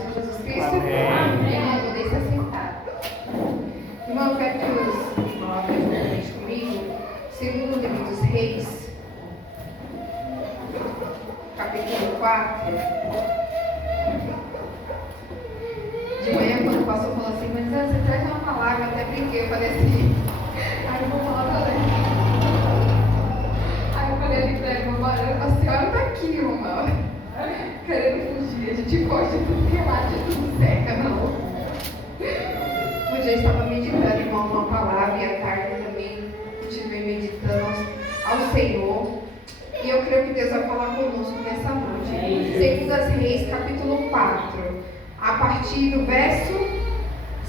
Senhor Jesus Cristo? Amém. Irmão, podem se assentar. Irmão, eu quero que os irmãos abram juntamente comigo. Segundo livro dos Reis, capítulo 4. De manhã, quando o pastor falou assim, mas você traz uma palavra, eu até brinquei, eu falei assim, aí eu vou falar pra ela. Aí eu falei ali pra ele, a senhora tá aqui, irmão, querendo fugir, a gente foge de tudo que é lá, de tudo cerca, não. Um dia eu estava meditando, irmão, uma palavra, e à tarde também estive meditando ao Senhor, e eu creio que Deus vai falar conosco nessa noite. Segundo Reis, capítulo 4. A partir do verso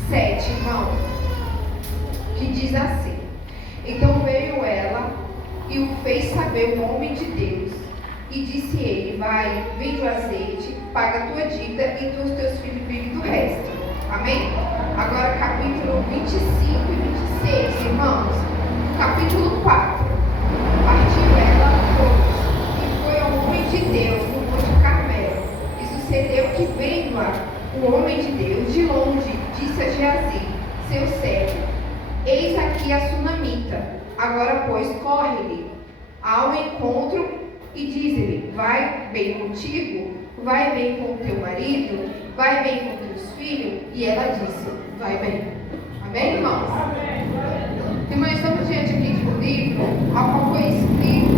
7, irmão, que diz assim: Então veio ela e o fez saber o homem de Deus, e disse ele: Vai, vende o azeite, paga a tua dívida e tu os teus filhos vivem do resto. Amém? Agora capítulo 25 e 26, irmãos. Capítulo 4. Partiu ela, pois, e foi ao homem de Deus no Monte Carmelo. E sucedeu que vendo-a o homem de Deus, de longe, disse a Geazi, seu servo: Eis aqui a sunamita. Agora, pois, corre-lhe ao encontro e diz-lhe: Vai bem contigo? Vai bem com o teu marido? Vai bem com teus filhos? E ela disse: Vai bem. Amém, irmãos? Irmãos, estamos diante aqui de um livro ao qual foi escrito,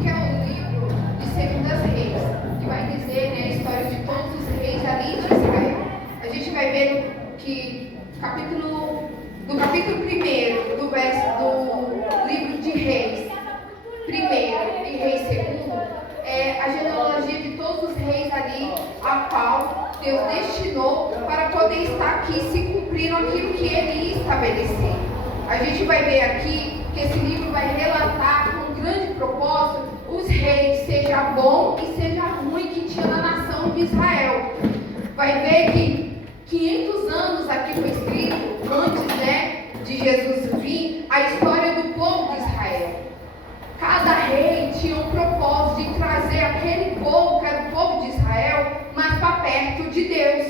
que é o livro de Segundas Reis, que vai dizer, né, a história de todos os reis ali de Israel. A gente vai ver que do capítulo 1 do livro de Reis 1 e Reis 2 é a genealogia de todos os reis ali a qual Deus destinou para poder estar aqui se cumprindo aquilo que Ele ia estabelecer. A gente vai ver aqui que esse livro vai relatar com um grande propósito os reis, seja bom e seja ruim, que tinha na nação de Israel. Vai ver que 500 anos aqui foi escrito, antes, né, de Jesus vir, a história do povo de Israel. Cada rei tinha um propósito de trazer aquele povo, que era o povo de Israel, mais para perto de Deus.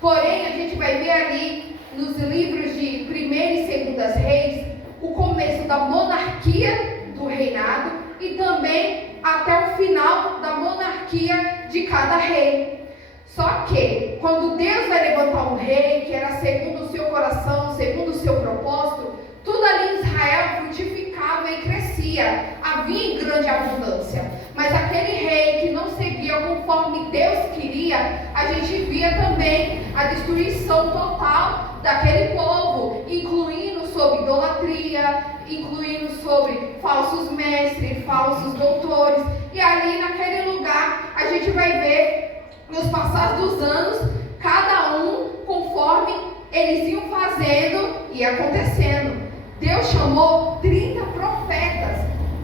Porém, a gente vai ver ali nos livros de 1 e 2 Reis, o começo da monarquia do reinado e também até o final da monarquia de cada rei. Só que, quando Deus vai levantar um rei que era segundo o seu coração, segundo o seu propósito, tudo ali em Israel frutificava e crescia, havia em grande abundância. Mas aquele rei que não seguia conforme Deus queria, a gente via também a destruição total daquele povo, incluindo sobre idolatria, incluindo sobre falsos mestres, falsos doutores. E ali naquele lugar a gente vai ver, nos passados dos anos, cada um conforme eles iam fazendo e acontecendo. Deus chamou 30 profetas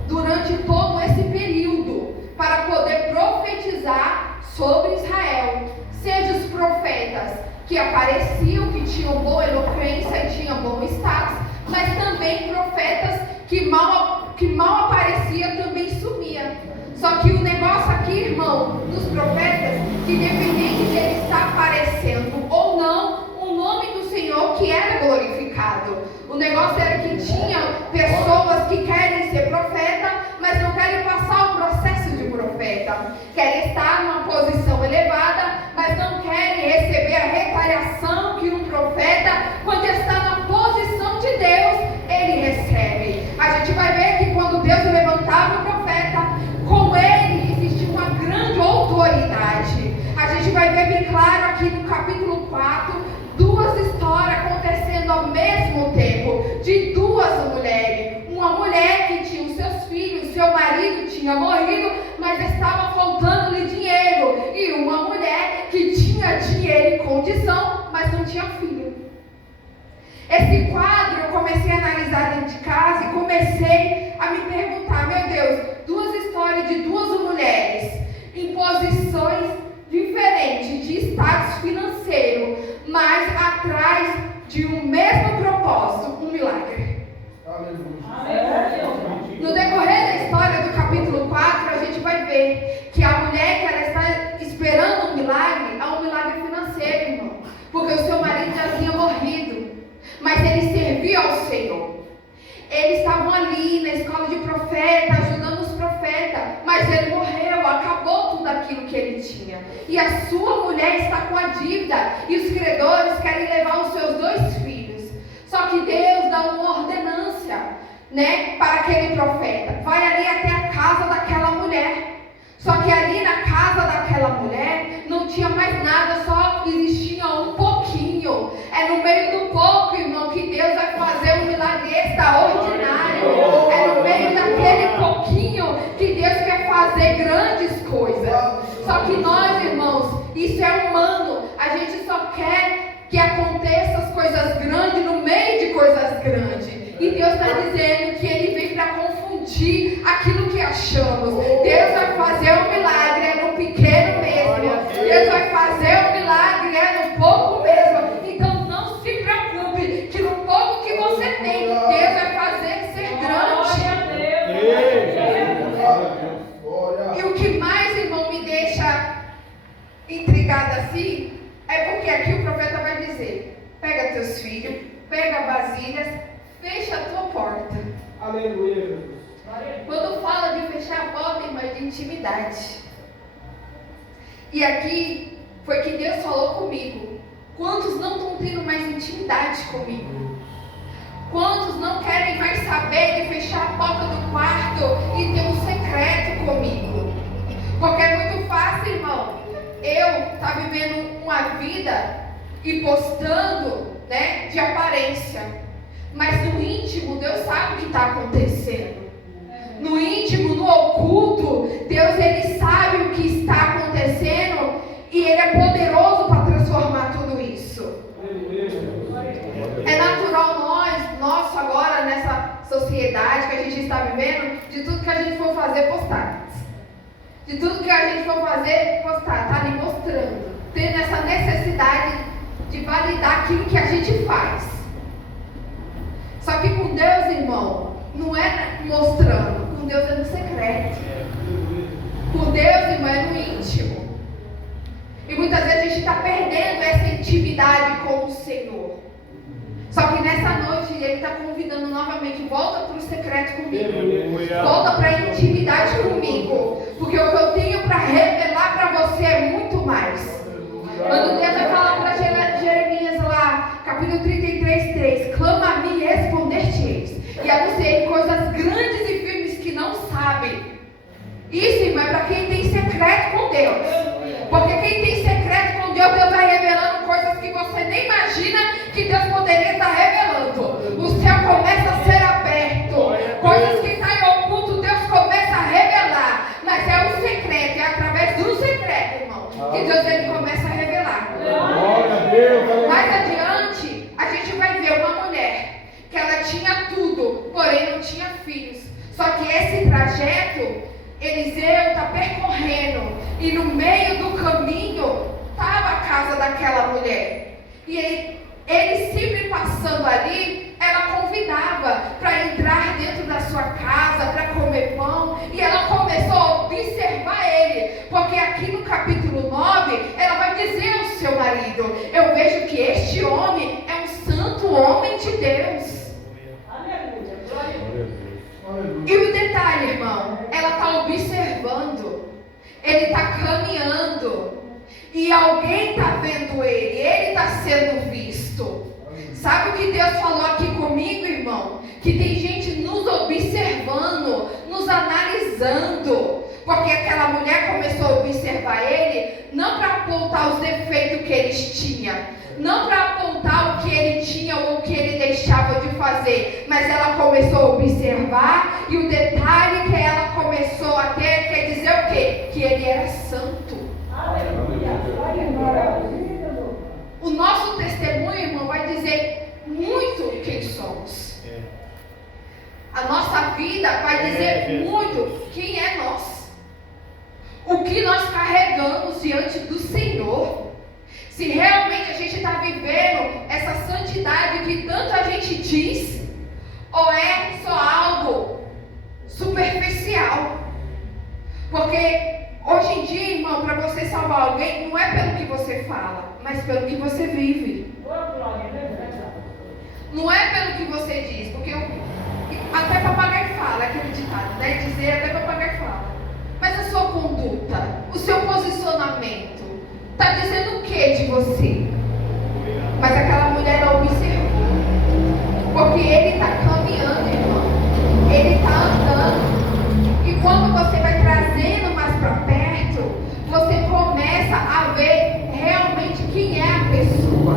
durante todo esse período para poder profetizar sobre Israel. Seja os profetas que apareciam, que tinham boa eloquência e tinham bom status, mas também profetas que mal aparecia também sumia. Só que o negócio aqui, irmão, dos profetas, que independente de ele estar aparecendo ou não, o nome do Senhor que era glorificado. O negócio era que tinha pessoas que querem ser profeta, mas não querem passar o processo de profeta. Querem estar numa posição elevada, mas não querem receber a retaliação que um profeta, quando está na posição de Deus, ele recebe. A gente vai ver que quando Deus levantava o profeta, com ele existia uma grande autoridade. A gente vai ver bem claro aqui no capítulo 4, duas histórias acontecendo ao mesmo tempo, de duas mulheres. Uma mulher que tinha os seus filhos, seu marido tinha morrido, mas estava faltando-lhe dinheiro. E uma mulher que tinha dinheiro e condição, mas não tinha filho. Esse quadro eu comecei a analisar dentro de casa e comecei a me perguntar, meu Deus, duas histórias de duas mulheres em posições diferentes de status financeiro, mas atrás de um mesmo propósito, um milagre. No decorrer da história do capítulo 4, a gente vai ver que a mulher que ela está esperando um milagre, servir ao Senhor. Eles estavam ali na escola de profeta, ajudando os profetas, mas ele morreu, acabou tudo aquilo que ele tinha. E a sua mulher está com a dívida, e os credores querem levar os seus 2 filhos. Só que Deus dá uma ordenância, né, para aquele profeta. Vai ali até a casa daquela mulher. Só que ali na casa daquela mulher não tinha mais nada, só existia um pouquinho. É no meio do pouco, irmão, que Deus vai fazer um milagre extraordinário. É no meio daquele pouquinho que Deus quer fazer grandes coisas. Só que nós, irmãos, isso é humano. A gente só quer que aconteça as coisas grandes no meio de coisas grandes. E Deus está dizendo que Ele vem para confundir aquilo que achamos. Deus vai fazer um milagre, é no pequeno mesmo. Deus vai fazer um milagre, é no pouco mesmo. Então não se preocupe, que no pouco que você tem, Deus vai fazer ser grande. E o que mais, irmão, me deixa intrigada assim, é porque aqui o profeta vai dizer: pega teus filhos, pega vasilhas, fecha a tua porta. Aleluia, Jesus. Quando fala de fechar a porta, irmã, é de intimidade. E aqui foi que Deus falou comigo. Quantos não estão tendo mais intimidade comigo? Quantos não querem mais saber de fechar a porta do quarto e ter um secreto comigo? Porque é muito fácil, irmão, eu estar vivendo uma vida e postando, né, de aparência. Mas no íntimo, Deus sabe o que está acontecendo. No íntimo, no oculto, Deus, Ele sabe o que está acontecendo e Ele é poderoso para transformar tudo isso. É natural nós agora, nessa sociedade que a gente está vivendo, de tudo que a gente for fazer, postar. De tudo que a gente for fazer, postar. Está ali mostrando. Tendo essa necessidade de validar aquilo que a gente faz. Só que com Deus, irmão, não é mostrando. Com Deus é no secreto. Com Deus, irmão, é no íntimo. E muitas vezes a gente está perdendo essa intimidade com o Senhor. Só que nessa noite Ele está convidando novamente: volta para o secreto comigo. Volta para a intimidade comigo. Porque o que eu tenho para revelar para você é muito mais. Quando Deus vai falar para Jeremias lá, capítulo 33:3, clama a mim e responder-te-eis, e anunciei coisas grandes e firmes que não sabem. Isso, irmão, é para quem tem secreto com Deus. Porque quem tem secreto com Deus, Deus vai revelando coisas que você nem imagina que Deus poderia estar revelando. O céu começa a ser aberto. Coisas que estão em oculto, Deus começa a revelar. Mas é o secreto, é através do secreto, irmão, que Deus ele começa a revelar. Mais adiante, a gente vai ver uma mulher que ela tinha tudo, porém não tinha filhos. Só que esse trajeto, Eliseu está percorrendo, e no meio do caminho estava a casa daquela mulher. E ele sempre passando ali, ela convidava para entrar dentro da sua casa, para comer pão, e ela começou a observar ele, porque aqui no capítulo 9, ela vai dizer ao seu marido: eu vejo que este homem é um santo homem de Deus. E o detalhe, irmão, ela está observando, ele está caminhando, e alguém está vendo ele está sendo visto. Sabe o que Deus falou aqui comigo, irmão? Que tem gente nos observando, nos analisando, porque aquela mulher começou a observar ele, não para apontar os defeitos que eles tinham, não para apontar o que ele tinha ou o que ele deixava de fazer, mas ela começou a observar, e o detalhe que ela começou a ter quer dizer o quê? Que ele era santo. O nosso testemunho, irmão, vai dizer muito quem somos. A nossa vida vai dizer muito quem é nós. O que nós carregamos diante do Senhor. Se realmente a gente está vivendo essa santidade que tanto a gente diz, ou é só algo superficial. Porque hoje em dia, irmão, para você salvar alguém, não é pelo que você fala, mas pelo que você vive. Não é pelo que você diz, porque até papagaio fala, aquele ditado, né? Dizer até papagaio fala. Mas a sua conduta, o seu posicionamento, está dizendo o que de você? Mas aquela mulher não observou. Porque ele está caminhando, irmão. Ele está andando. E quando você vai trazendo mais para perto, você começa a ver realmente quem é a pessoa.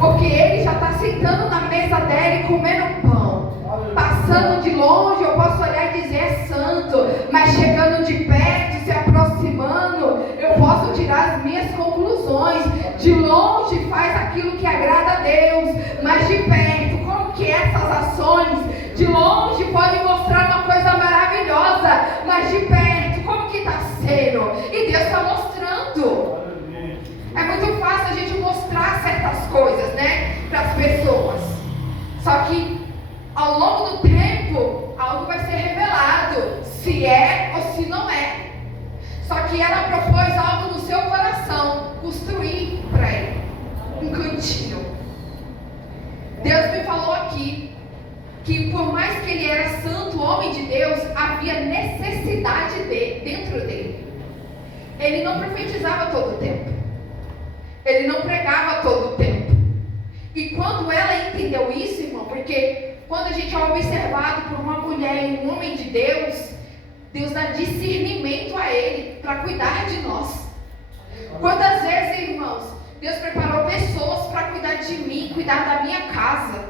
Porque ele já está sentando na mesa dela e comendo pão. Passando de longe, eu posso olhar e dizer é santo. Mas chegando de perto, se aproximando, eu posso tirar as minhas conclusões. De longe faz aquilo que agrada a Deus. Mas de perto, como que essas ações? De longe pode mostrar uma coisa maravilhosa. Mas de perto, como que está sendo? E Deus está mostrando. É muito fácil a gente mostrar certas coisas, né, para as pessoas. Só que ao longo do tempo, algo vai ser revelado, se é ou se não é. Só que ela propôs algo no seu coração, construir para ele um cantinho. Deus me falou aqui que por mais que ele era santo, homem de Deus, havia necessidade dentro dele. Ele não profetizava todo o tempo. Ele não pregava todo o tempo. E quando ela entendeu isso, irmão, porque quando a gente é observado por uma mulher e um homem de Deus, Deus dá discernimento a ele para cuidar de nós. Quantas vezes, irmãos, Deus preparou pessoas para cuidar de mim, cuidar da minha casa.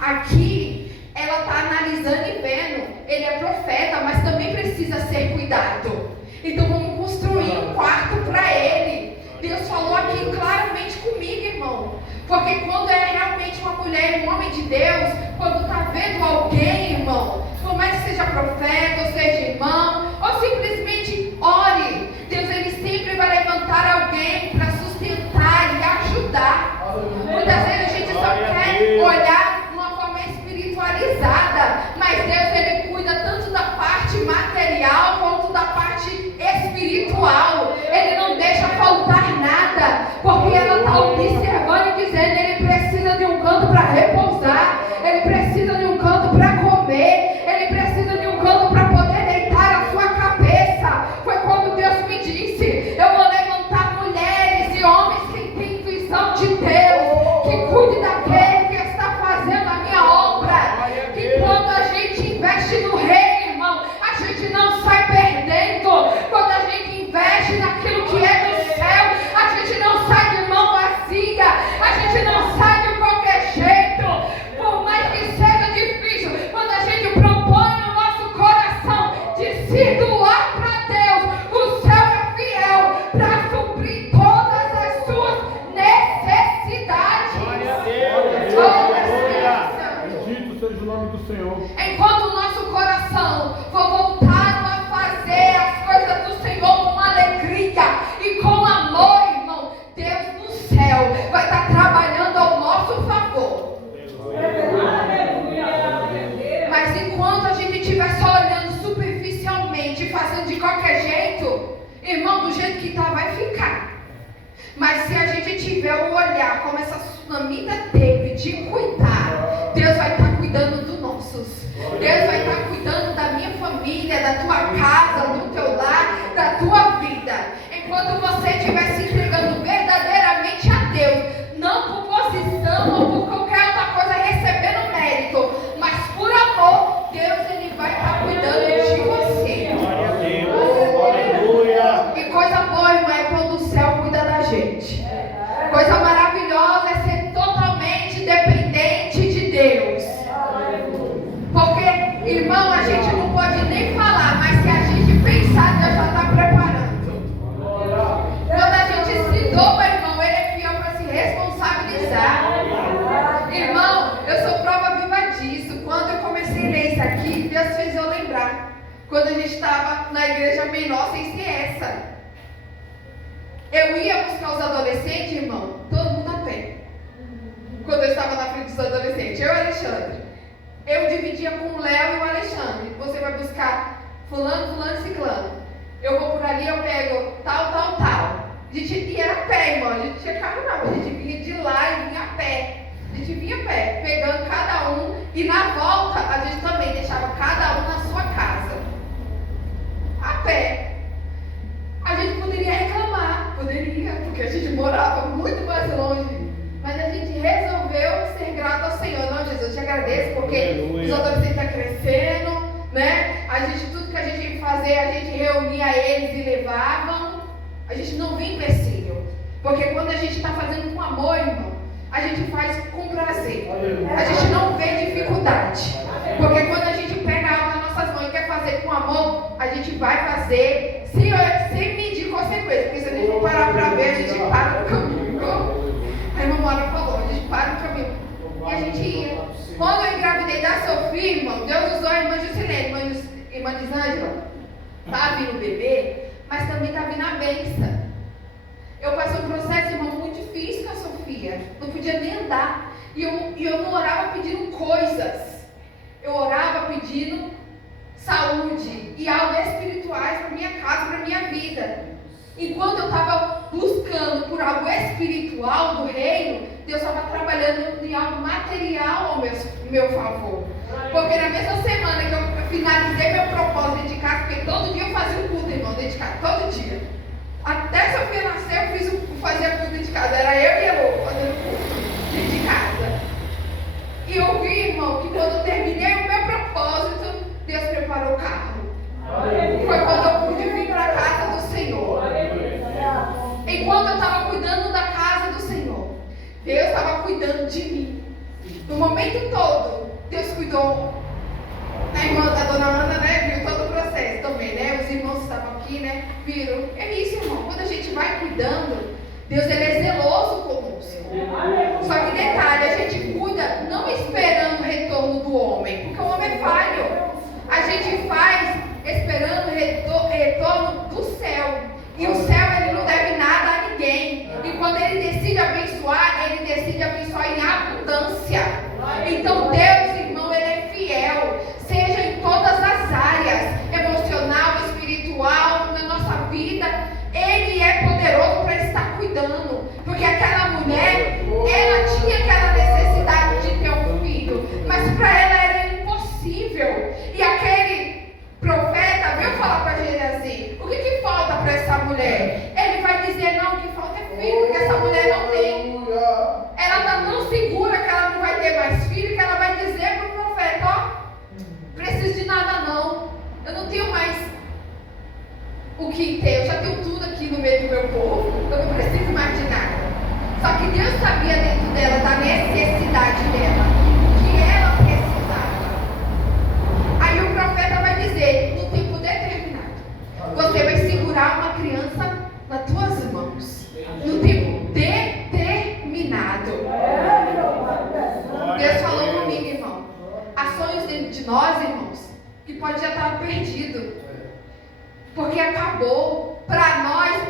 Aqui, ela está analisando e vendo, ele é profeta, mas também precisa ser cuidado. Então vamos construir um quarto para ele. Deus falou aqui claramente comigo, irmão. Porque quando é realmente uma mulher e um homem de Deus, quando está vendo alguém, irmão, por mais que seja profeta, ou seja irmão, ou simplesmente ore, Deus ele sempre vai levantar alguém para sustentar e ajudar. Muitas vezes a gente só quer olhar de uma forma espiritualizada, mas Deus ele cuida tanto da parte material quanto da parte espiritual. Ele não deixa faltar nada, porque ela está observando e dizendo, ele precisa de um canto para repousar, ele precisa de um canto para comer, ele precisa de um canto para poder deitar a sua cabeça. Foi quando Deus me disse, eu vou levantar mulheres e homens que têm visão de Deus, que cuide daquele que está fazendo a minha obra. Que quando a gente investe no reino, irmão, a gente não sai perdendo. Quando a gente investe naquilo que é do céu, a gente não sai de mão vazia, a gente não sai de qualquer jeito. Por mais que seja difícil, quando a gente propõe no nosso coração de se doar para Deus, o céu é fiel para suprir todas as suas necessidades. Glória a Deus. Bendito seja o nome do Senhor. Enquanto o nosso coração for voltado a fazer as coisas do Senhor com alegria e com amor, irmão, Deus no céu vai estar trabalhando ao nosso favor. Mas enquanto a gente estiver só olhando superficialmente, fazendo de qualquer jeito, irmão, do jeito que está vai ficar. Mas se a gente tiver o olhar como essa tsunamita teve de cuidar, Deus vai estar cuidando dos nossos. Deus vai estar cuidando da minha família, da tua casa, do teu lar, da tua vida. Enquanto você estiver se entregando verdadeiramente a Deus, não por posição ou por qualquer outra coisa recebendo mérito, mas por amor, Deus ele vai estar cuidando de você. Glória a Deus. Aleluia. E coisa boa, irmã, é quando o céu cuida da gente. Coisa maravilhosa é ser totalmente dependente de Deus. Porque, irmão, a gente não pode nem falar, mas se a gente pensar, Deus já está preparando. Quando a gente se doa, irmão, ele é fiel para se responsabilizar. Irmão, eu sou prova viva disso. Quando eu comecei a ler isso aqui, Deus fez eu lembrar. Quando a gente estava na igreja menor, sem ser essa. Eu ia buscar os adolescentes, irmão, todo mundo a pé. Quando eu estava na frente dos adolescentes, eu e o Alexandre. Eu dividia com o Léo e o Alexandre. Você vai buscar fulano, fulano e ciclano. Eu vou por ali, eu pego tal, tal, tal. A gente ia a pé, irmão. A gente tinha carro não, a gente vinha de lá e vinha a pé. A gente vinha pegando cada um e na volta a gente também deixava cada um na sua casa. A pé. A gente poderia reclamar, porque a gente morava muito mais longe. Mas a gente resolveu ser grato ao Senhor. Não, Jesus, eu te agradeço porque os adolescentes estão crescendo, né? Tudo que a gente ia fazer, a gente reunia eles e levavam. A gente não via empecilho. Porque quando a gente está fazendo com amor, irmão, a gente faz com prazer. A gente não vê dificuldade. Porque quando a gente pega algo nas nossas mãos e quer fazer com amor, a gente vai fazer sem medir consequências. Porque se a gente for parar para ver, a gente para no caminho. A irmã Mora falou, a gente para no caminho. E a gente ia. Quando eu engravidei da Sofia, irmão, Deus usou a irmã Juscelene, irmã Lisângela, para vir o bebê, mas também está vindo a bênção. Eu passei um processo, irmão, muito difícil com a Sofia. Não podia nem andar. E eu não orava pedindo coisas. Eu orava pedindo saúde e algo espirituais para minha casa, para minha vida. Enquanto eu estava buscando por algo espiritual do reino, Deus estava trabalhando em algo material ao meu favor. Porque na mesma semana que eu finalizei meu propósito dentro de casa, porque todo dia eu fazia um culto, irmão, dentro de casa, todo dia. Até a Sofia nascer, eu fazia culto dentro de casa. Era eu e Elô fazendo culto dentro de casa. E eu vi, irmão, que quando eu terminei o meu propósito, Deus preparou o carro. Foi quando eu pude vir para a casa do Senhor. Enquanto eu estava cuidando da casa do Senhor, Deus estava cuidando de mim. No momento todo, Deus cuidou. A irmã da dona Ana, né, viu todo o processo também, né? Os irmãos que estavam aqui, né, viram. É isso, irmão. Quando a gente vai cuidando, Deus ele é zeloso conosco. Só que detalhe, a gente cuida não esperando o retorno do homem, porque o homem é falho. A gente faz esperando o retorno do céu. E o céu ele não deve nada a ninguém. E quando ele decide abençoar em abundância. Então Deus, irmão, ele é fiel. Seja em todas as áreas, emocional, espiritual, na nossa vida, ele é poderoso para estar cuidando. Porque aquela mulher, ela tinha aquela necessidade de ter um filho, mas para ela era impossível. E aquele profeta veio falar para ele assim: o que falta para essa mulher? Ele vai dizer: não, o que falta é filho, porque essa mulher não tem. Ela está tão segura que ela não vai ter mais filho, que ela vai dizer para o profeta: ó, preciso de nada não, eu não tenho mais o que ter, eu já tenho tudo aqui no meio do meu povo, eu não preciso mais de nada. Só que Deus sabia dentro dela da necessidade dela, que ela precisava. Aí o profeta vai dizer: no tempo determinado, você vai segurar uma criança nas tuas mãos, no tempo determinado. Deus falou comigo, irmão. Há sonhos dentro de nós, irmãos, que pode já estar perdido, porque acabou. Para nós,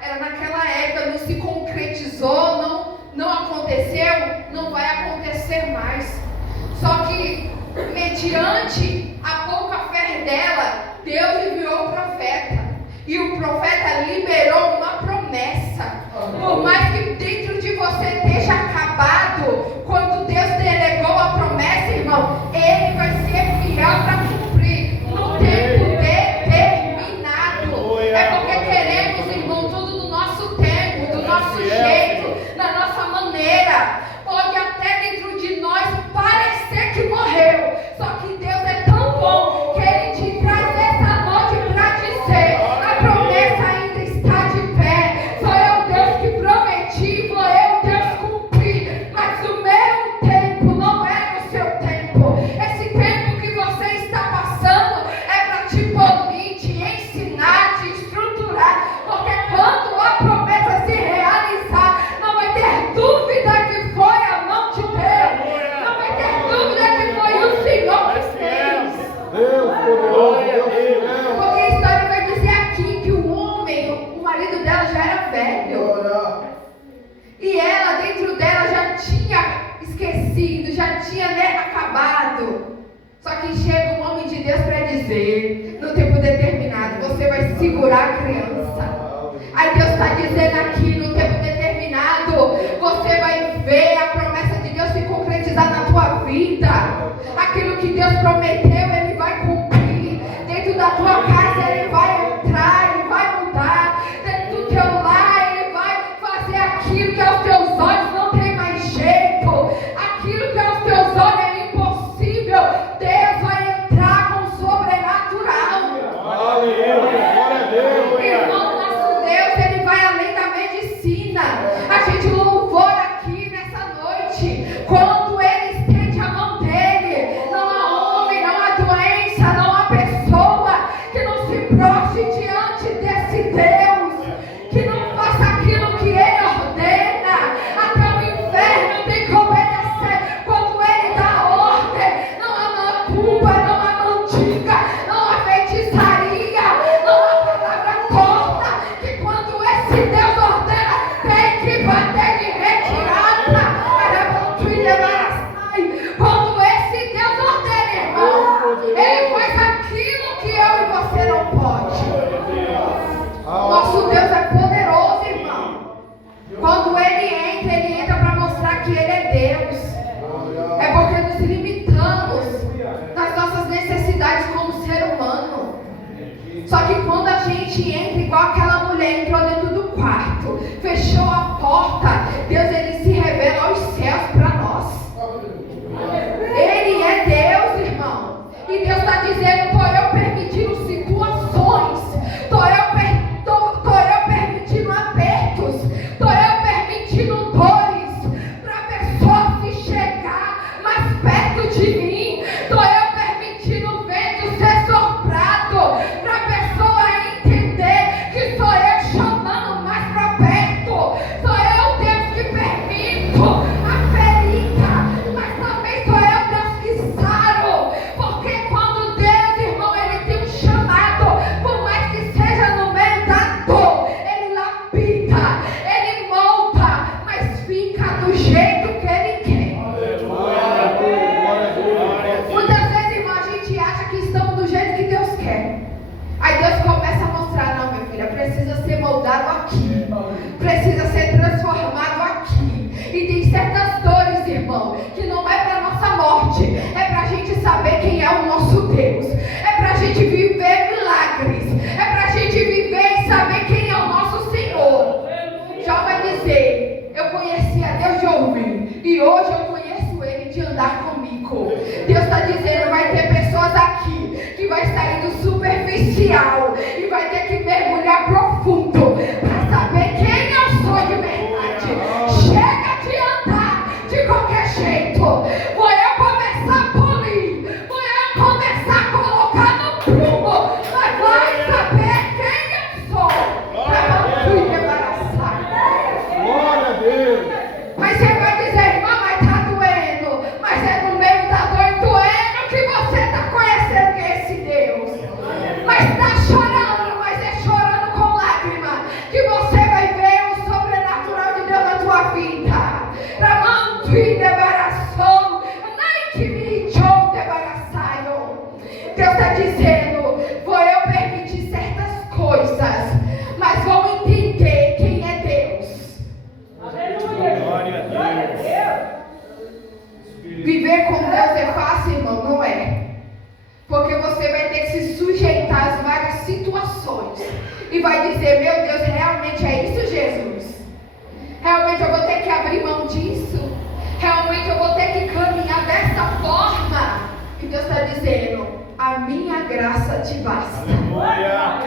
era naquela época, não se concretizou, não aconteceu, não vai acontecer mais. Só que, mediante a pouca fé dela, Deus enviou o profeta. E o profeta liberou uma promessa. Por mais que dentro de você esteja acabado, quando Deus delegou a promessa, irmão, Ele vai ser fiel para cumprir no tempo determinado. É porque queremos, irmão, tudo do nosso tempo, do nosso jeito, da nossa maneira. Pode até dentro de nós parecer que morreu, só que Deus é tão bom que Ele te traz essa noite para dizer: a promessa ainda está de pé. Sou eu Deus que prometi, vou eu Deus cumprir, mas o meu tempo não é o seu tempo. Esse tempo que você está passando é para te polir, te ensinar, te estruturar, porque quando a promessa se realizar, não vai ter dúvida que foi a mão de Deus, não vai ter dúvida que foi o Senhor que fez. Porque a história vai dizer aqui que o homem, o marido dela já era velho, e ela dentro dela já tinha esquecido, já tinha acabado. Só que chega um homem de Deus para dizer: no tempo determinado você vai segurar a criança. Aí Deus está dizendo aqui: no tempo determinado você vai ver a promessa de Deus se Só que quando a gente entra igual aquela mulher entrou dentro do quarto, fechou a porta, Deus ele se revela aos céus para nós. Ele é Deus, irmão. E Deus está dizendo, estou eu permitindo situações, estou eu permitindo apertos, estou eu permitindo dores, para a pessoa se chegar mais perto de mim, estou eu permitindo o vento ser soprado, para a pessoa entender que sou eu chamando mais para perto, sou eu Deus que permito a ferida, mas também sou eu Deus que saro, porque quando Deus, irmão, ele tem um chamado, por mais que seja no meio da dor, ele lapida, ele molda, mas fica do jeito que ele quer. Muitas vezes, irmão, a gente acha que estamos do jeito que Deus quer. Aí Deus começa a mostrar, não, minha filha, precisa ser moldado aqui, precisa ser transformado aqui. E tem certas dores, irmão, que não é para nossa morte, é para a gente saber quem é o nosso Deus, é para a gente viver milagres, é para a gente viver e saber quem é o nosso Senhor. Já vai dizer, eu conheci a Deus de ouvir, e hoje eu conheço Ele de andar comigo. Deus está dizendo, vai ter pessoas aqui que vai sair do superficial e vai ter que mergulhar profundo para saber quem eu sou de verdade. Chega de andar de qualquer jeito. Vou eu começar a polir, vou eu começar a colocar no prumo, mas vai saber quem eu sou. Para não fui embaraçar. Glória a Deus. Mas você vai dizer, irmã, mas tá doendo. Mas é no meio da dor e doendo que você está conhecendo esse Deus. Mas está chorando, mas é chorando com lágrima que você vai ver o sobrenatural de Deus na tua vida. Deus está dizendo, vou eu permitir certas coisas, mas vão entender quem é Deus. Glória a Deus. Viver com Deus é fácil, irmão? Não é. Porque você vai ter que se sujeitar às várias situações. E vai dizer, meu Deus, realmente é isso, Jesus? Realmente eu vou ter que abrir mão disso? Realmente eu vou ter que caminhar dessa forma? E Deus está dizendo, a minha graça te basta. Aleluia.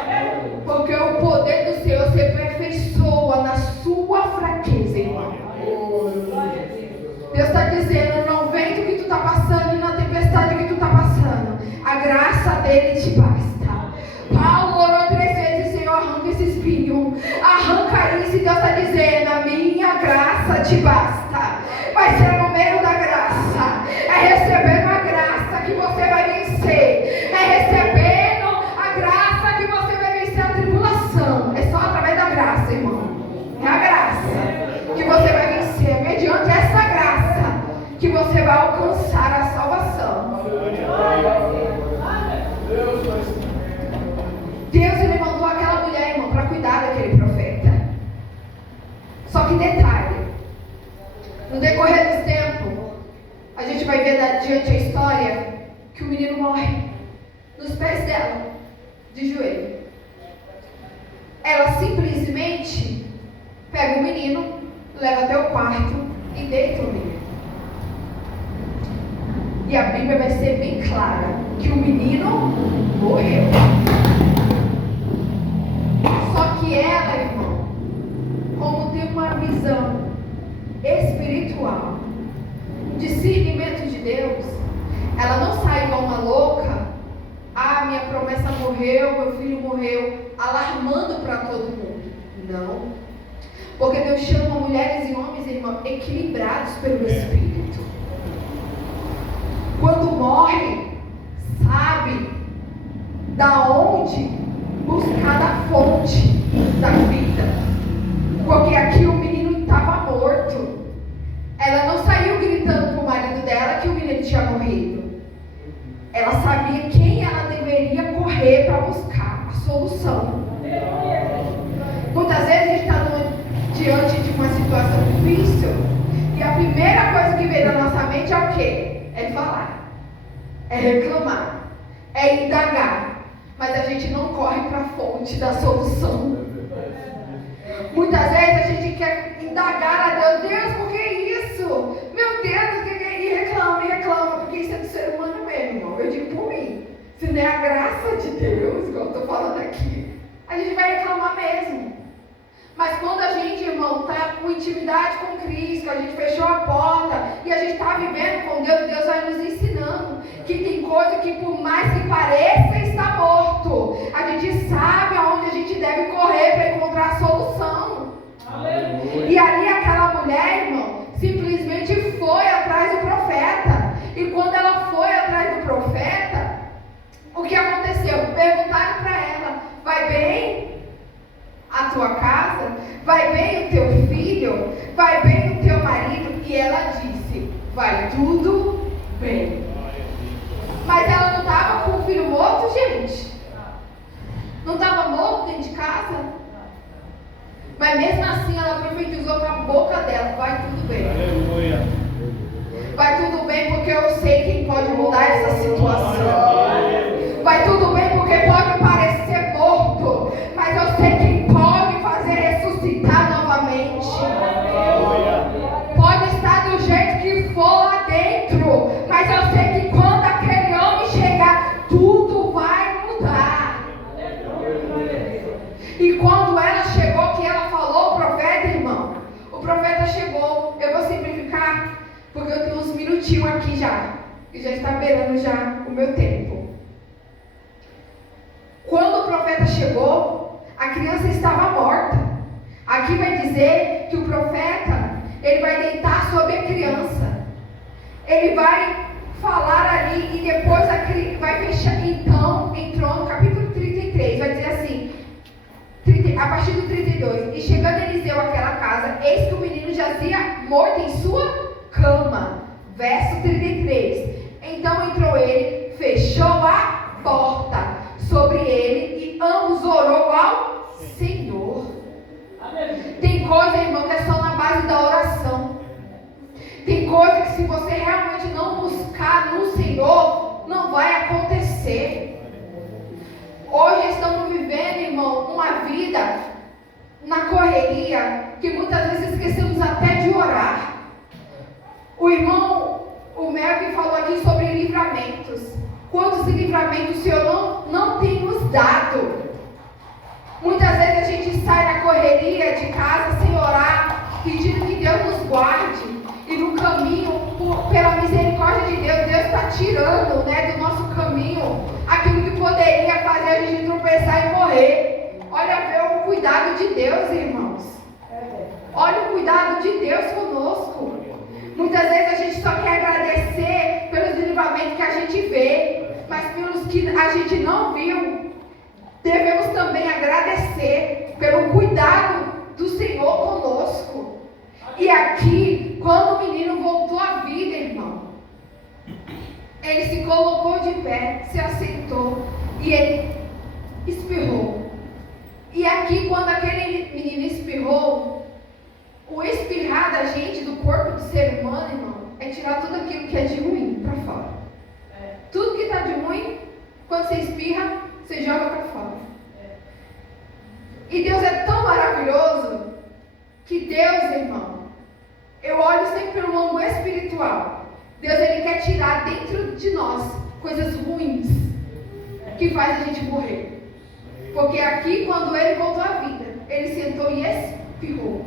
Porque o poder do Senhor se aperfeiçoa na sua fraqueza, irmão. Deus está dizendo, no vento que tu está passando e na tempestade que tu está passando, a graça dele te basta. Paulo orou 3 vezes, Senhor, arranca esse espinho, arranca isso, e Deus está dizendo, a minha graça te basta. Vai ser no meio da graça, é recebendo a graça que você vai vencer, é recebendo a graça que você vai vencer a tribulação. É só através da graça, irmão. É a graça que você vai vencer, mediante essa graça que você vai alcançar a salvação. Deus ele mandou aquela mulher, irmão, para cuidar daquele profeta. Só que detalhe, no decorrer dos tempos, a gente vai ver diante a história que o menino morre nos pés dela, de joelho. Ela simplesmente pega o menino, leva até o quarto e deita o menino. E a Bíblia vai ser bem clara que o menino morreu. Só que ela, irmão, como tem uma visão espiritual, discernimento de Deus, ela não sai igual uma louca, minha promessa morreu, meu filho morreu, alarmando para todo mundo. Não. Porque Deus chama mulheres e homens, irmão, equilibrados pelo Espírito. Quando morre, sabe da onde buscar a fonte da vida. Porque aqui o menino estava morto. Ela não saiu gritando para o marido dela que o menino tinha morrido. Ela sabia quem ela deveria correr para buscar a solução. Muitas vezes a gente está diante de uma situação difícil e a primeira coisa que vem na nossa mente é o quê? É falar, é reclamar, é indagar, mas a gente não corre para a fonte da solução. Muitas vezes a gente quer indagar a Deus, Deus, por que isso? Meu Deus, e reclama, porque isso é do ser humano mesmo, irmão. Eu digo por mim, se não é a graça de Deus, igual eu estou falando aqui, a gente vai reclamar mesmo. Mas quando a gente, irmão, está com intimidade com Cristo, a gente fechou a porta e a gente está vivendo com Deus, Deus vai nos ensinando que tem coisa que por mais que pareça está morto, a gente sabe aonde a gente deve correr para encontrar a solução. Aleluia. E ali aquela mulher, irmão, simplesmente foi atrás do profeta. E quando ela foi atrás do profeta, o que aconteceu? Perguntaram para ela, vai bem a tua casa? Vai bem o teu filho? Vai bem o teu marido? E ela disse, vai tudo bem. Mas ela não estava com o filho morto, gente? Não estava morto dentro de casa? Mas mesmo assim ela profetizou com a boca dela, vai tudo bem. Aleluia. Vai tudo bem porque eu sei quem pode mudar essa situação. Vai tudo bem porque pode parecer morto, mas eu sei quem pode fazer ressuscitar novamente. Pode estar do jeito que for lá dentro, mas eu sei que quando aquele homem chegar, tudo vai mudar. E quando ela chegou, que ela falou, o profeta, irmão, o profeta chegou. Eu vou simplificar, porque eu tenho uns minutinhos aqui já, e já está beirando já o meu tempo. Quando o profeta chegou, a criança estava morta. Aqui vai dizer que o profeta, ele vai deitar sobre a criança. Ele vai falar ali e depois vai fechar. Então, entrou no capítulo 33, vai dizer assim, a partir do 32. E chegando Eliseu àquela casa, eis que o menino jazia morto em sua cama. Verso 33. Então entrou ele, fechou a porta sobre ele e ambos orou ao Senhor. Tem coisa, irmão, que é só na base da oração. Tem coisa que se você realmente não buscar no Senhor, não vai acontecer. Hoje estamos vivendo, irmão, uma vida na correria que muitas vezes esquecemos até de orar. O irmão, o Melvin falou aqui sobre livramentos. Quantos livramentos o Senhor não tem nos dado? Muitas vezes a gente sai na correria de casa sem orar, pedindo que Deus nos guarde. E no caminho, pela misericórdia de Deus, Deus está tirando, né, do nosso caminho aquilo que poderia fazer a gente tropeçar e morrer. Olha, ver o cuidado de Deus, irmãos. Olha o cuidado de Deus conosco. Muitas vezes a gente só quer agradecer pelos livramentos que a gente vê, mas pelos que a gente não viu, devemos também agradecer pelo cuidado do Senhor conosco. E aqui, quando o menino voltou à vida, irmão, ele se colocou de pé, se assentou e ele espirrou. E aqui, quando aquele menino espirrou, o espirrar da gente, do corpo do ser humano, irmão, é tirar tudo aquilo que é de ruim para fora. Tudo que está de ruim, quando você espirra, você joga para fora. E Deus é tão maravilhoso que Deus, irmão, eu olho sempre pelo ângulo espiritual. Deus, ele quer tirar dentro de nós coisas ruins que faz a gente morrer. Porque aqui, quando ele voltou à vida, ele sentou e espirrou,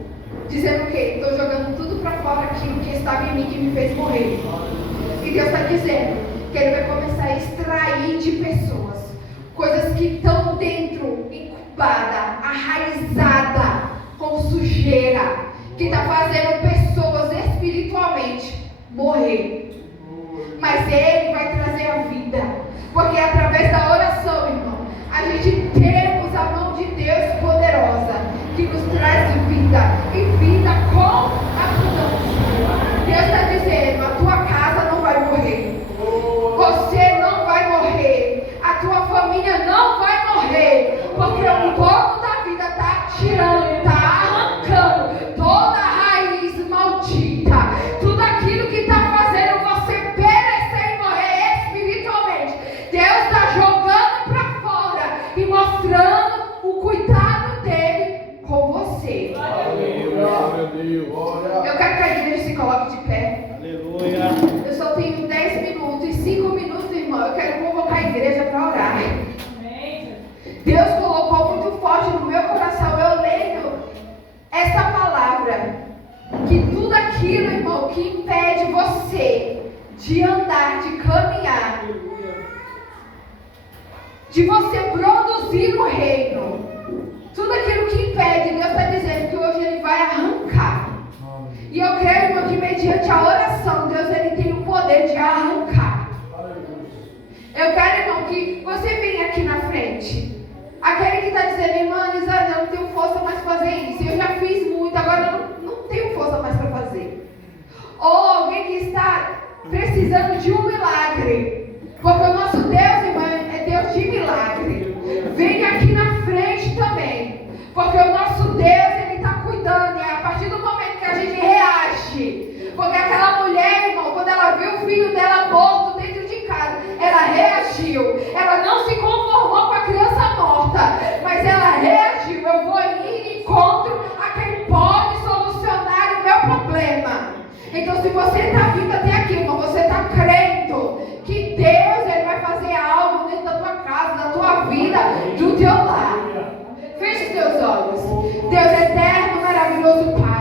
dizendo o quê? Estou jogando tudo para fora aquilo que estava em mim, que me fez morrer. E Deus está dizendo que ele vai começar a extrair de pessoas coisas que estão dentro, incubada, arraizada, com sujeira, que está fazendo pessoas espiritualmente morrer. Mas ele vai trazer a vida, porque através da oração, irmão, a gente temos a mão de Deus poderosa, que nos traz vida, e vida com abundância. Deus está dizendo, a tua casa não vai morrer, você não vai morrer, a tua família não vai morrer, porque o dono da vida está tirando, está arrancando toda a raiz maldita, tudo aquilo que está fazendo Deus. Eu quero que a igreja se coloque de pé. Aleluia. Eu só tenho 10 minutos e 5 minutos, irmão. Eu quero convocar a igreja para orar. Deus colocou muito forte no meu coração. Eu leio essa palavra. Que tudo aquilo, irmão, que impede você de andar, de caminhar, de você produzir no reino, tudo aquilo que impede, Deus está dizendo que hoje Ele vai arrancar. E eu creio, irmão, que mediante a oração, Deus Ele tem o poder de arrancar. Eu quero, irmão, que você venha aqui na frente. Aquele que está dizendo, irmã Lisane, eu não tenho força mais para fazer isso. Eu já fiz muito, agora eu não tenho força mais para fazer. Ou alguém que está precisando de um milagre. Porque o nosso Deus, irmão, é Deus de milagre. Venha aqui na frente também. Porque o nosso Deus, Ele está cuidando. E é a partir do momento que a gente reage. Porque aquela mulher, irmão, quando ela viu o filho dela morto dentro de casa, ela reagiu. Ela não se conformou com a criança morta, mas ela reagiu. Eu vou ir em encontro a quem pode solucionar o meu problema. Então, se você está vindo até aqui, irmão, você está crendo que Deus Ele vai fazer algo dentro da tua casa, da tua vida, do teu lar. Feche os teus olhos. Deus eterno, maravilhoso Pai.